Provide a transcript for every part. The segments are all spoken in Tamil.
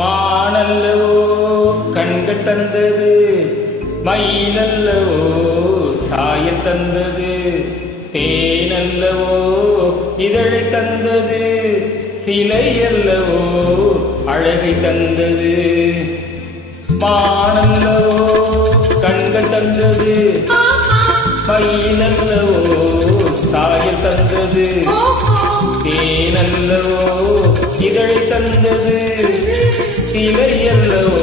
மானல்லவோ கண்கள் தந்தது, மயிலல்லவோ சாய தந்தது, தேனல்லவோ இதழை தந்தது, சிலை அல்லவோ அழகை தந்தது. மானல்லவோ கண்கள் தந்தது, மயிலல்லவோ சாய தந்தது, தேனல்லவோ இதழை தந்தது, சிலை அல்லவோ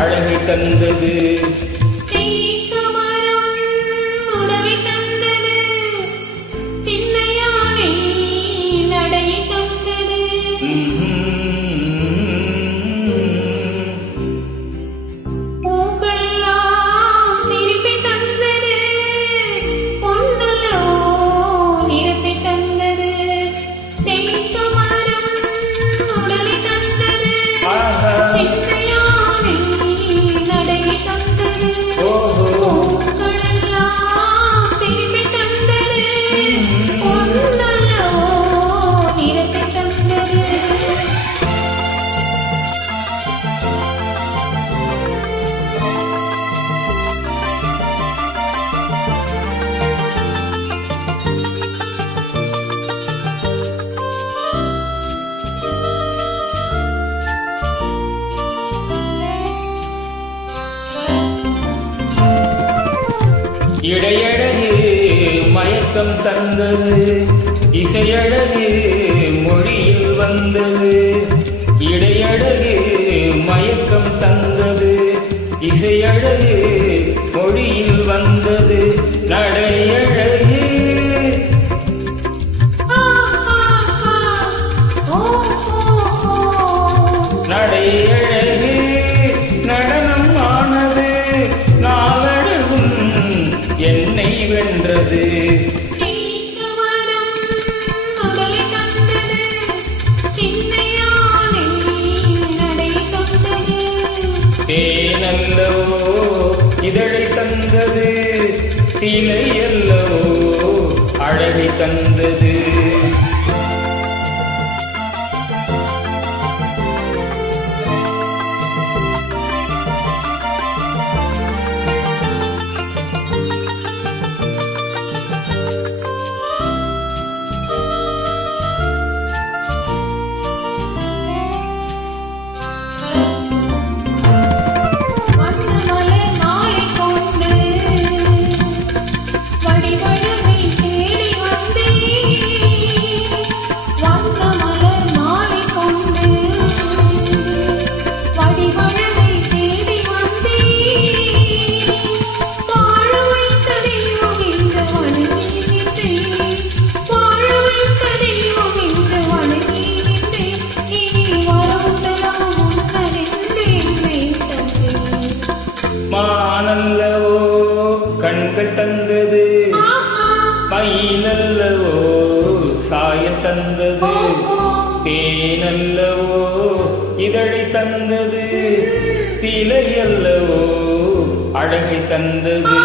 அழகை தந்தது. இடையழகு மயக்கம் தந்தது, இசையழகு மொழியில் வந்தது. இடையழகு மயக்கம் தந்தது, இசையழகு மொழியில் வந்தது. நடையழகு நடையழகு நடனம் ஆனது, நாளழகும் என்னை வென்றது. தேனல்லவோ இதழை தந்தது, சிலை அல்லவோ அழகை தந்தது. மானல்லவோ கண்கள் தந்தது, மயிலல்லவோ சாய தந்தது, தேனல்லவோ இதழை தந்தது, சிலை அல்லவோ அழகை தந்தது.